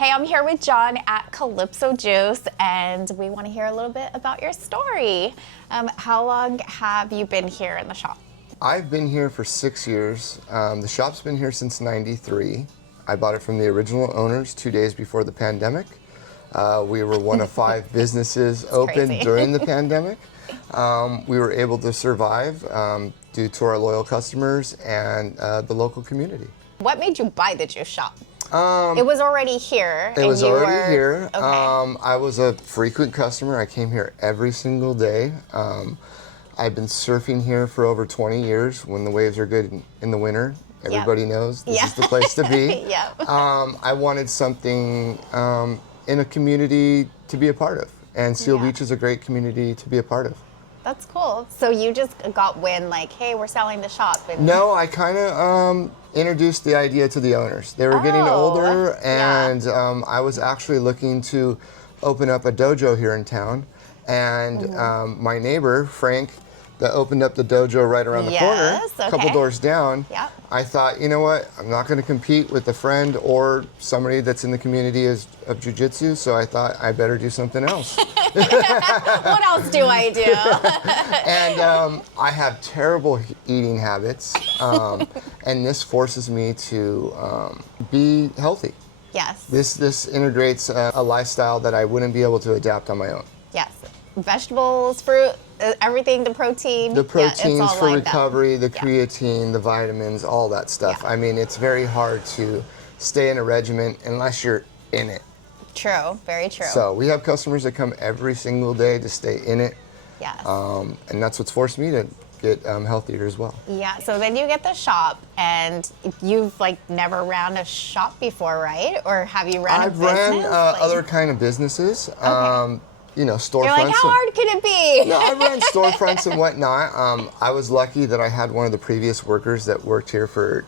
Hey, I'm here with John at Calypso Juice, and we want to hear a little bit about your story. How long have you been here in the shop? I've been here for 6 years. The shop's been here since '93. I bought it from the original owners 2 days before the pandemic. We were one of 5 businesses open crazy. during the pandemic. We were able to survive due to our loyal customers and the local community. What made you buy the juice shop? It was already here. It was already here. Okay. I was a frequent customer. I came here every single day. I've been surfing here for over 20 years when the waves are good in the winter. Everybody knows this is the place to be. Yep. I wanted something in a community to be a part of. And Seal Beach is a great community to be a part of. That's cool. So you just got wind like, hey, we're selling the shop. And No, I kind of introduced the idea to the owners. They were getting older, and I was actually looking to open up a dojo here in town. And my neighbor, Frank, that opened up the dojo right around the corner, a couple doors down, I thought, you know what, I'm not going to compete with a friend or somebody that's in the community of jiu-jitsu, so I thought I better do something else. what else do I do? And I have terrible eating habits, and this forces me to be healthy. Yes. This integrates a lifestyle that I wouldn't be able to adapt on my own. Yes. Vegetables, fruit, everything, the protein. The proteins it's all for like recovery, the creatine, the vitamins, all that stuff. I mean, it's very hard to stay in a regimen unless you're in it. True, very true. So we have customers that come every single day to stay in it. Yes. And that's what's forced me to get healthier as well. Yeah, so then you get the shop, and you've like never ran a shop before, right? Or have you ran a business? I've ran other kind of businesses. You know, storefronts. You're like, how hard can it be? No, I ran storefronts and whatnot. I was lucky that I had one of the previous workers that worked here for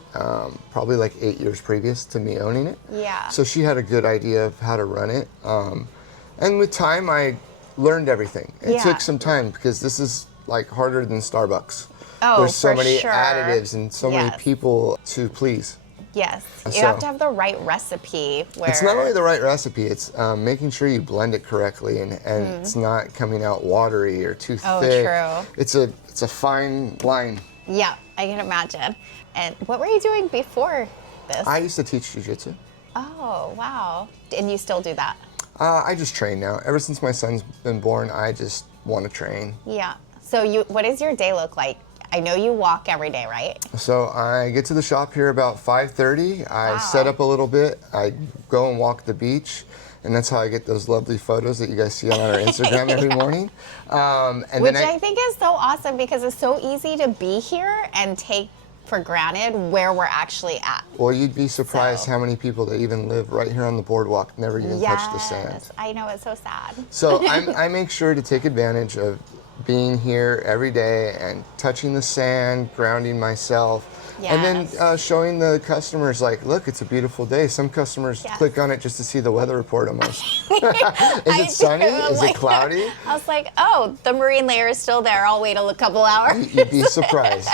probably like 8 years previous to me owning it. Yeah. So she had a good idea of how to run it. And with time, I learned everything. It took some time because this is like harder than Starbucks. Oh, There's so for many sure. additives and so many people to please. Yes, you have to have the right recipe. Where It's not only the right recipe, it's making sure you blend it correctly and it's not coming out watery or too thick. True. It's a fine line. Yeah, I can imagine. And what were you doing before this? I used to teach jiu-jitsu. Oh, wow. And you still do that? I just train now. Ever since my son's been born, I just want to train. Yeah. So what does your day look like? I know you walk every day, right? So I get to the shop here about 5:30. I set up a little bit. I go and walk the beach. And that's how I get those lovely photos that you guys see on our Instagram every morning. Which I think is so awesome because it's so easy to be here and take for granted where we're actually at. Well, you'd be surprised how many people that even live right here on the boardwalk never even touch the sand. I know, it's so sad. So I make sure to take advantage of being here every day and touching the sand, grounding myself, and then showing the customers like, look, it's a beautiful day. Some customers click on it just to see the weather report almost. Is it sunny? Is it cloudy? I was like, oh, the marine layer is still there. I'll wait a couple hours. You'd be surprised.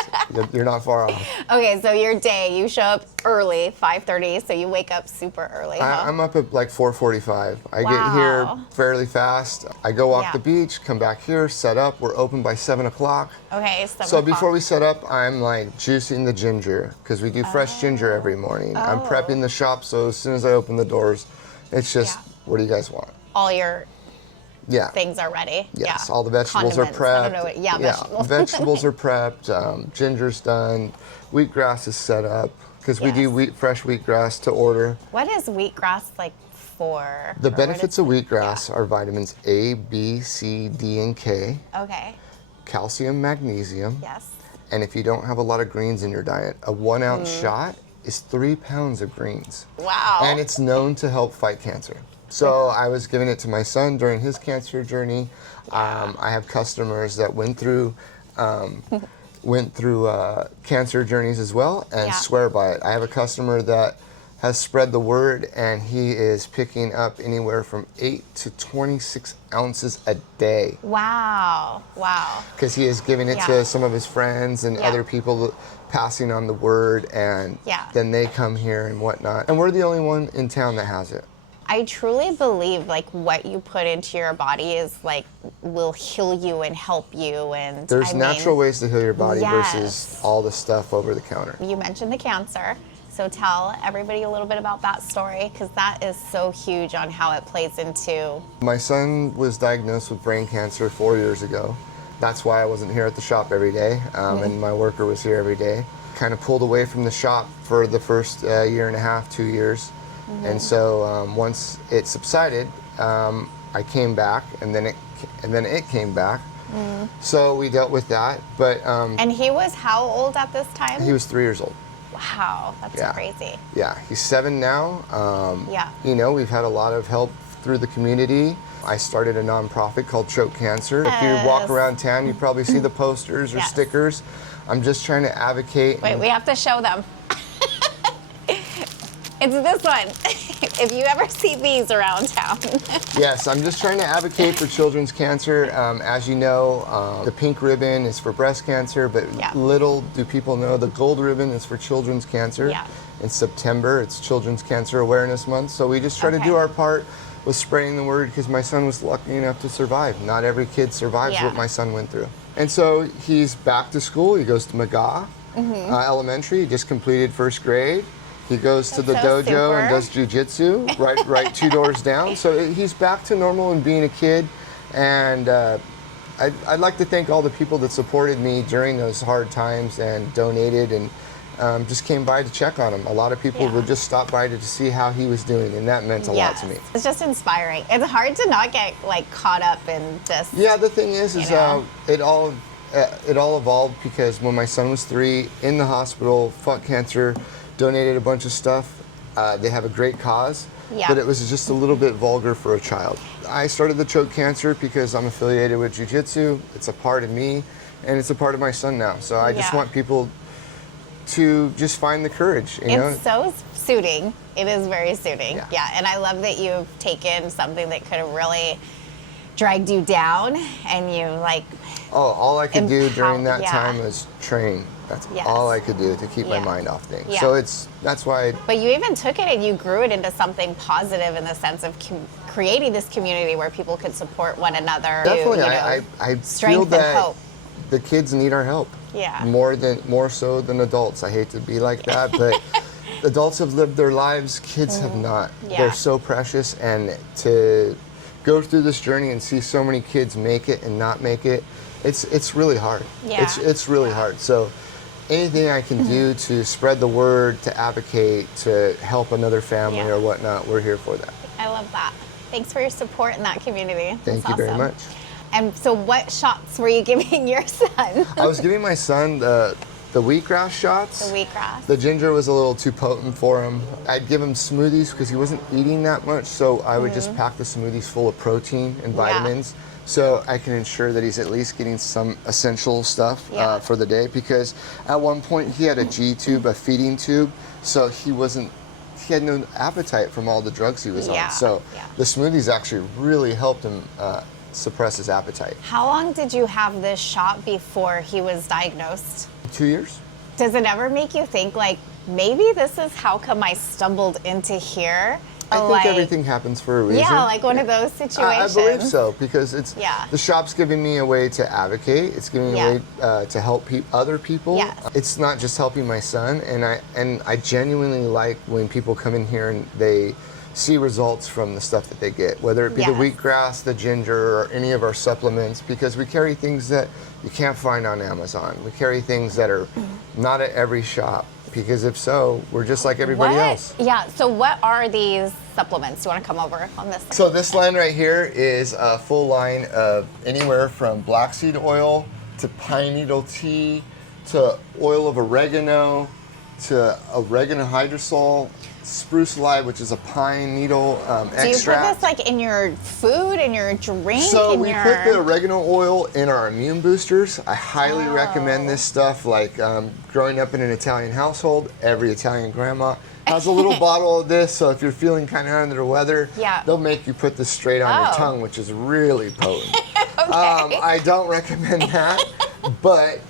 You're not far off. Okay, so your day, you show up early, 5:30, so you wake up super early, huh? I'm up at like 4:45. I get here fairly fast. I go walk the beach, come back here, set up. We're open by 7 o'clock. Okay, 7 So o'clock. before we set up, I'm like juicing the ginger because we do fresh ginger every morning. I'm prepping the shop, so as soon as I open the doors, it's just, what do you guys want? All your things are ready. Yes, all the vegetables are prepped. I don't know vegetables. Vegetables are prepped. Ginger's done. Wheatgrass is set up because we do fresh wheatgrass to order. What is wheatgrass like for? The benefits of wheatgrass are vitamins A, B, C, D, and K. Okay. Calcium, magnesium. Yes. And if you don't have a lot of greens in your diet, a 1 ounce shot is 3 pounds of greens. Wow. And it's known to help fight cancer. So I was giving it to my son during his cancer journey. I have customers that went through cancer journeys as well and swear by it. I have a customer that has spread the word, and he is picking up anywhere from 8 to 26 ounces a day. Wow, wow. Because he is giving it to some of his friends and other people passing on the word, and then they come here and whatnot. And we're the only one in town that has it. I truly believe like what you put into your body is like will heal you and help you. And there's natural ways to heal your body yes. versus all the stuff over the counter. You mentioned the cancer, so tell everybody a little bit about that story, because that is so huge on how it plays into. My son was diagnosed with brain cancer 4 years ago. That's why I wasn't here at the shop every day, and my worker was here every day. Kind of pulled away from the shop for the first year and a half, 2 years. And so once it subsided, I came back, and then it came back. So we dealt with that. But and he was how old at this time? he was 3 years old. Wow, that's crazy. Yeah, he's 7 now. Yeah. You know, we've had a lot of help through the community. I started a nonprofit called Choke Cancer. If you walk around town, you probably see the posters or stickers. I'm just trying to advocate. Wait, we have to show them. It's this one. If you ever see these around town. Yes, I'm just trying to advocate for children's cancer. As you know, the pink ribbon is for breast cancer, but little do people know the gold ribbon is for children's cancer. Yeah. In September, it's Children's Cancer Awareness Month, so we just try to do our part with spreading the word, because my son was lucky enough to survive. Not every kid survives what my son went through. And so he's back to school. He goes to McGaw Elementary. He just completed first grade. He goes to the dojo and does jujitsu right 2 doors down. So he's back to normal and being a kid. And I'd like to thank all the people that supported me during those hard times and donated and just came by to check on him. A lot of people would just stop by to see how he was doing, and that meant a lot to me. It's just inspiring. It's hard to not get like caught up in this. Yeah, the thing is it all evolved because when my son was 3 in the hospital, fought cancer, donated a bunch of stuff. They have a great cause, but it was just a little bit vulgar for a child. I started the Choke Cancer because I'm affiliated with jiu-jitsu. It's a part of me, and it's a part of my son now. So I just want people to just find the courage. You know? It's so suiting. It is very suiting. Yeah, and I love that you've taken something that could have really dragged you down, and you like. Oh, all I could do during that time was train. That's all I could do to keep my mind off things. So that's why. But you even took it and you grew it into something positive in the sense of creating this community where people could support one another. Definitely, I feel that the kids need our help. Yeah. More so than adults. I hate to be like that, but adults have lived their lives. Kids have not. Yeah. They're so precious, and to go through this journey and see so many kids make it and not make it, it's really hard. Yeah. It's really hard. So anything I can do to spread the word, to advocate, to help another family or whatnot, we're here for that. I love that. Thanks for your support in that community. Thank you very much. And so what shots were you giving your son? I was giving my son the wheatgrass shots. The wheatgrass. The ginger was a little too potent for him. I'd give him smoothies because he wasn't eating that much, so I would just pack the smoothies full of protein and vitamins. So I can ensure that he's at least getting some essential stuff for the day, because at one point he had a G tube, a feeding tube, so he had no appetite from all the drugs he was on. So the smoothies actually really helped him suppress his appetite. How long did you have this shop before he was diagnosed? 2 years. Does it ever make you think like, maybe this is how come I stumbled into here? I think everything happens for a reason. Yeah, like one of those situations. I believe so, because it's the shop's giving me a way to advocate. It's giving me a way to help other people. Yes. It's not just helping my son, and I genuinely like when people come in here and they see results from the stuff that they get, whether it be the wheatgrass, the ginger, or any of our supplements, because we carry things that you can't find on Amazon. We carry things that are not at every shop, because if so, we're just like everybody else. Yeah, so what are these supplements? Do you want to come over on this? So this line right here is a full line of anywhere from black seed oil to pine needle tea to oil of oregano to oregano hydrosol, spruce live, which is a pine needle extract. Do you put this like in your food, in your drink? So we put the oregano oil in our immune boosters. I highly recommend this stuff. Like growing up in an Italian household, every Italian grandma has a little bottle of this. So if you're feeling kind of under the weather, they'll make you put this straight on your tongue, which is really potent. I don't recommend that, but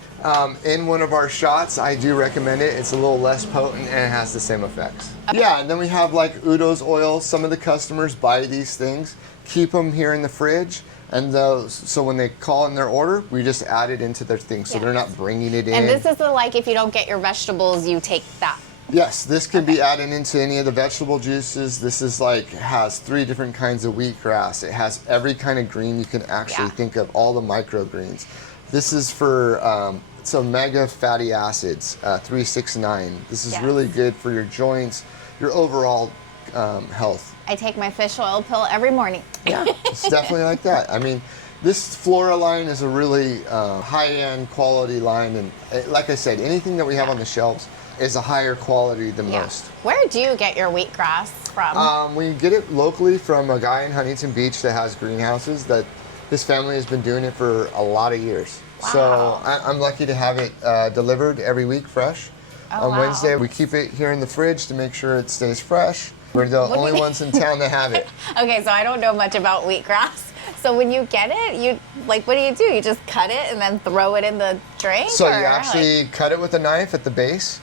In one of our shots, I do recommend it. It's a little less potent and it has the same effects. Yeah, and then we have like Udo's oil. Some of the customers buy these things, keep them here in the fridge, and so when they call in their order, we just add it into their thing, so they're not bringing it in. And this is the, like, if you don't get your vegetables, you take that. Yes, this can be added into any of the vegetable juices. This is like, has 3 different kinds of wheatgrass. It has every kind of green you can actually think of, all the microgreens. This is for it's omega fatty acids, 369. This is really good for your joints, your overall health. I take my fish oil pill every morning. Yeah, it's definitely like that. I mean, this Flora line is a really high-end quality line, and like I said, anything that we have on the shelves is a higher quality than most. Where do you get your wheatgrass from? We get it locally from a guy in Huntington Beach that has greenhouses. That his family has been doing it for a lot of years. Wow. So I'm lucky to have it delivered every week fresh. On Wednesday, we keep it here in the fridge to make sure it stays fresh. We're the only ones in town that have it. Okay, so I don't know much about wheatgrass. So when you get it, you like, what do? You just cut it and then throw it in the drink? So you actually cut it with a knife at the base.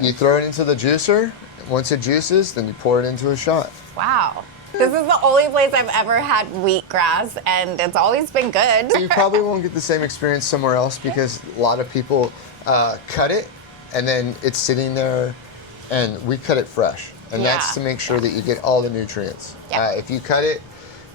You throw it into the juicer. Once it juices, then you pour it into a shot. Wow. This is the only place I've ever had wheatgrass, and it's always been good. You probably won't get the same experience somewhere else because a lot of people cut it and then it's sitting there, and we cut it fresh. And that's to make sure that you get all the nutrients. If you cut it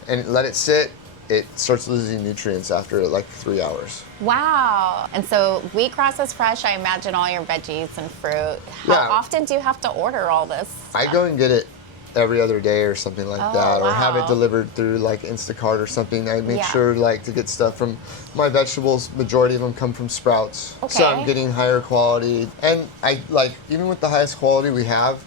and let it sit, it starts losing nutrients after like 3 hours. Wow. And so wheatgrass is fresh. I imagine all your veggies and fruit. How often do you have to order all this stuff? I go and get it every other day or something like that, or have it delivered through like Instacart or something. I make sure like to get stuff from my vegetables. Majority of them come from Sprouts, so I'm getting higher quality. And I like, even with the highest quality we have,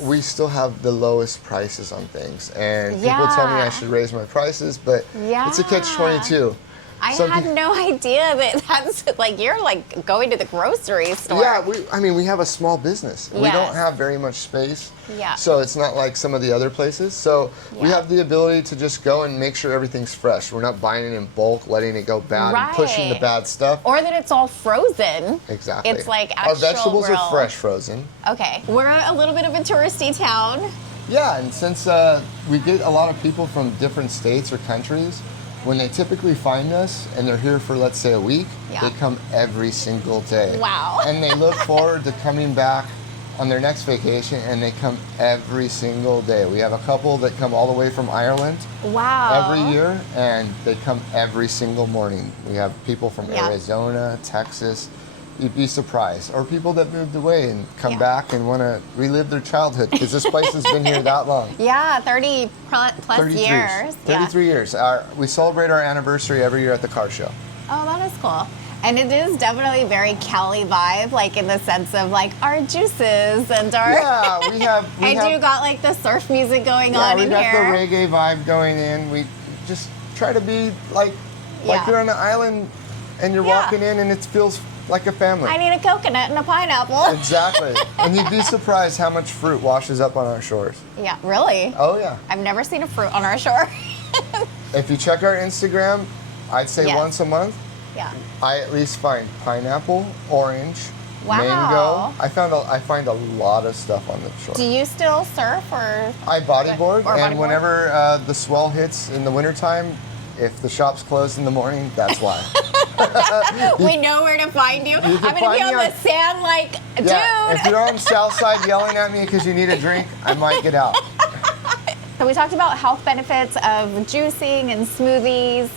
we still have the lowest prices on things. And people tell me I should raise my prices, but it's a catch-22. I had no idea that that's like, you're like going to the grocery store. Yeah, we have a small business. We don't have very much space. So it's not like some of the other places. So we have the ability to just go and make sure everything's fresh. We're not buying it in bulk, letting it go bad, and pushing the bad stuff. Or that it's all frozen. Exactly. It's like actual Our vegetables are fresh frozen. Okay. We're a little bit of a touristy town. Yeah, and since we get a lot of people from different states or countries, when they typically find us and they're here for, let's say, a week, they come every single day. Wow. And they look forward to coming back on their next vacation, and they come every single day. We have a couple that come all the way from Ireland every year, and they come every single morning. We have people from Arizona, Texas. You'd be surprised. Or people that moved away and come back and want to relive their childhood, because this place has been here that long. Yeah, 30 plus years. 33 years. We celebrate our anniversary every year at the car show. Oh, that is cool. And it is definitely very Cali vibe, like in the sense of like our juices and our... Yeah, we have... you got like the surf music going on in here. Yeah, we got the reggae vibe going in. We just try to be like you're on an island and you're walking in and it feels like a family. I need a coconut and a pineapple. Exactly. And you'd be surprised how much fruit washes up on our shores. Yeah, really? Oh, yeah. I've never seen a fruit on our shore. If you check our Instagram, I'd say once a month, I at least find pineapple, orange, mango. I find a lot of stuff on the shore. Do you still surf or? I bodyboard, and whenever the swell hits in the wintertime, if the shop's closed in the morning, that's why. We know where to find you. I'm going to be on the sand like, dude. Yeah, if you're on the south side yelling at me because you need a drink, I might get out. So we talked about health benefits of juicing and smoothies.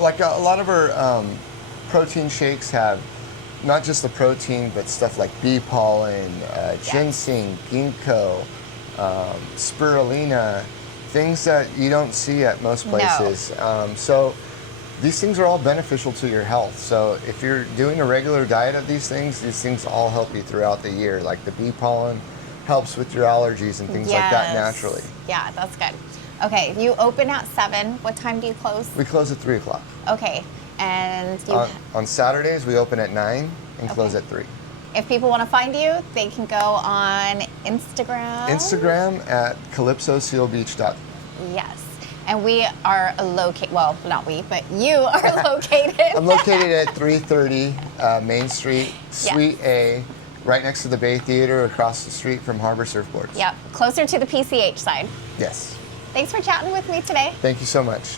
Like a lot of our protein shakes have not just the protein, but stuff like bee pollen, ginseng, ginkgo, spirulina, things that you don't see at most places. So these things are all beneficial to your health. So if you're doing a regular diet of these things all help you throughout the year. Like the bee pollen helps with your allergies and things like that naturally. Yeah, that's good. Okay, you open at 7. What time do you close? We close at 3 o'clock. Okay, and on Saturdays we open at 9 and close at 3. If people want to find you, they can go on Instagram. Instagram at calypsosealbeach. Yes. And we are located, well, not we, but you are located. I'm located at 330 Main Street, Suite A, right next to the Bay Theater, across the street from Harbor Surfboards. Yep, closer to the PCH side. Yes. Thanks for chatting with me today. Thank you so much.